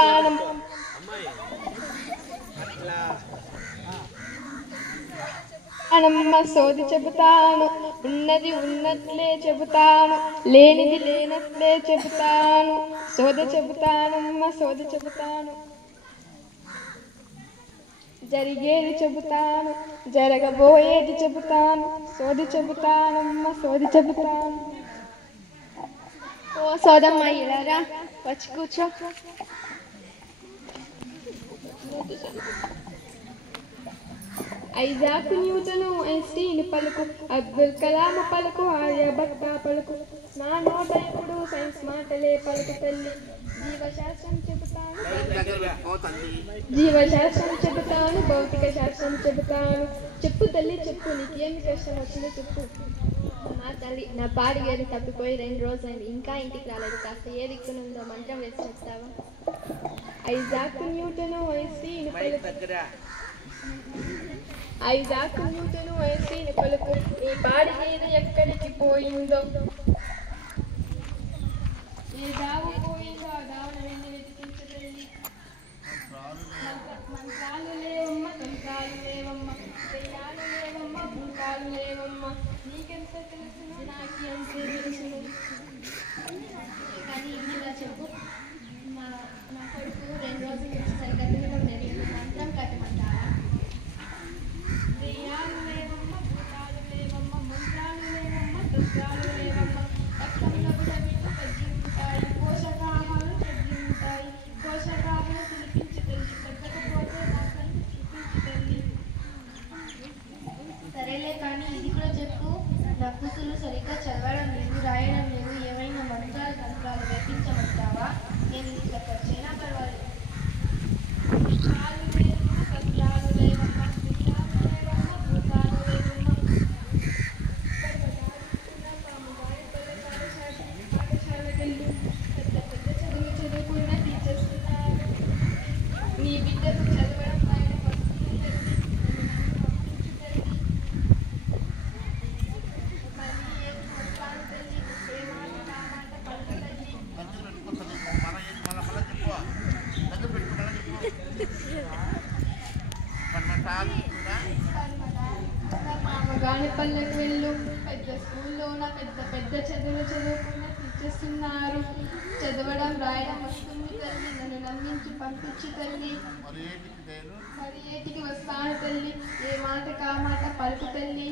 చెబుతాను అమ్మ సోది చెబుతాను ఉన్నది ఉన్నట్లే చెబుతాను లేనిది లేనట్లే చెబుతాను సోది చెబుతానమ్మ సోది చెబుతాను జరిగేది చెబుతాను జరగబోయేది చెబుతాను సోది చెబుతానమ్మ సోది చెబుతాను ఓ సోదమ్మ ఇలారా వచ్చి కూర్చో ఐజాక్ న్యూటను ఐన్స్టీన్ పలుకు అబ్దుల్ కలాం పలుకు ఆర్యభట్ట పలుకు నా నోట ఎప్పుడు సైన్స్ మాటలే పలుకు తల్లి జీవశాస్త్రం చెబుతాను భౌతిక శాస్త్రం చెబుతాను చెప్పు తల్లి చెప్పు నీకేమి కష్టం వచ్చిందో చెప్పు మా తల్లి నా పాడి ఏది తప్పిపోయి 2 రోజులైంది ఇంకా ఇంటికి రాలేదు కాస్త ఏ దిక్కునుందో మంత్రం వేసి చెప్తావా ఐజాక్ న్యూటను ఐన్స్టీన్ పలుకు ఈ పాడి ఏది ఎక్కడికి పోయిందో ఏ దావు పోయిందో ఆ దావును వెళ్ళి వెతికించదండి మంత్రాలు లేవమ్మ తంత్రాలు లేవమ్మ దెయ్యాలు లేవమ్మ భూతాలు లేవమ్మ నీకెంత తెలుసును నాకు అంతే తెలుసును కానీ ఇందులో చెప్పు నా కొడుకు 2 రోజుల నుంచి సరిగ్గా తినడం లేదు మంత్రం కట్టమంటారా దెయ్యాలు లేవమ్మ భూతాలు లేవమ్మ మంత్రాలు లేవమ్మ తంత్రాలు లేవమ్మ రక్తంలో విటమిన్లు తగ్గి ఉంటాయి పోషకాహారాలు తగ్గి ఉంటాయి పోషకాహారాలు తినిపించి తల్లి తగ్గకపోతే డాక్టర్ని చూపించి తల్లి సరేలే కానీ ఇది కూడా చెప్పు నా కూతురు సరిగ్గా చదవడం లేదు రాయడం లేదు ఏమైనా మంత్రాలు తంత్రాలు వేపించమంటావా నేను ఇట్లా ఖర్చైనా పర్వాలేదు నీ బిడ్డకు చదవడం రాయడం వస్తుంది మళ్ళీ ఏది వస్తాను తల్లి ఏ మాట నా మాట పలుకుతల్లి మామగానిపల్లెకు వెళ్ళు పెద్ద స్కూల్లోన పెద్ద చదువులు చదువుకున్న టీచర్స్ ఉన్నారు చదవడం రాయడం వస్తుంది తల్లి నన్ను నమ్మించి పంపించి తల్లి మరి ఏటికి వస్తాను తల్లి ఏ మాట కా మాట పలుకు తల్లి